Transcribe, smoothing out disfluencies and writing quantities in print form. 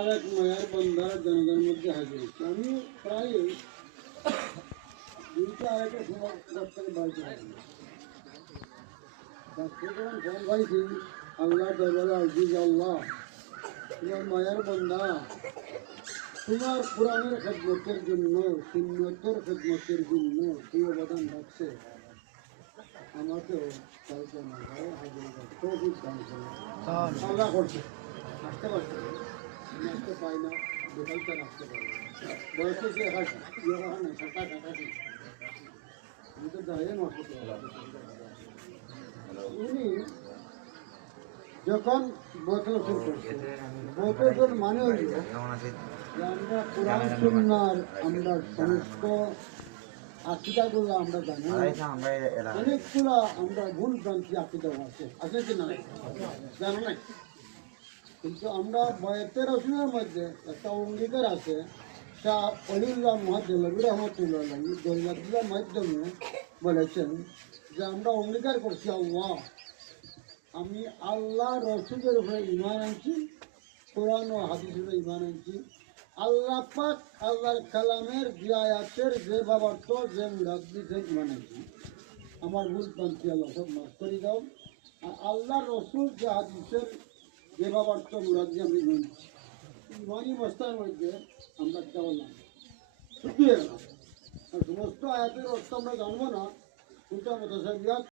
আল্লাহর এক মায়ার বন্ধার জনগণের মধ্যে হাজির হয়েছে। আমি প্রায় দুইটা আড়াইটা সময় থেকে বাড়িতে থাকি। যখন ফোন পাইছি আল্লাহ দরবারে আসছি যে আল্লাহ তোমার মায়ার বন্ধা তোমার কোরআনের খেদমতের জন্য সুন্নতের খেদমতের জন্য কি অবদান রাখছে আমাকেও কালকে হাজির তৌফিক দান করো। আল্লাহ করছে আসতে পারছে আসতে পাই না বেকালটা আসতে পারে বয়স হচ্ছে 81 আমি তো দাঁড়িয়ে মাস উনি যখন বছর শুরু করছে বছর মানে হইল যে আমরা কোরআন সুন্নাহর আমরা সমস্ত আকিদাগুলো আমরা জানি অনেকগুলো আমরা ভুল ভ্রান্তি আকিদা আছে কি না জানো না, কিন্তু আমরা বয়েতের রসুনের মধ্যে একটা অঙ্গীকার আছে শাহ অলিউল্লাহ মহাদেলবী রহমতুল্লাহ দৈলাদুল্লার মাধ্যমে বলেছেন যে আমরা অঙ্গীকার করছি আল্লাহ আমি আল্লাহ রসুলের উপরে ইমান আনছি, কোরআন ও হাদিসের উপরে ইমান আনছি, আল্লাহ পাক আল্লাহর কালামের যে আয়াতের যে বাবার্থ যে মুরাদ দিতে ইমান আনছি। আমার ভুল পান্থী আল্লাহ সব মাফ করে দাও। আর আল্লাহ রসুল যে হাদিসের যে বাবার্থ মুরাদ দিয়ে আমি মানছি ইমানি অবস্থার মধ্যে আমরা বললাম শুকিয়ে গেলাম। আর সমস্ত আয়াতের অর্থ আমরা জানবো না, কিন্তু আমরা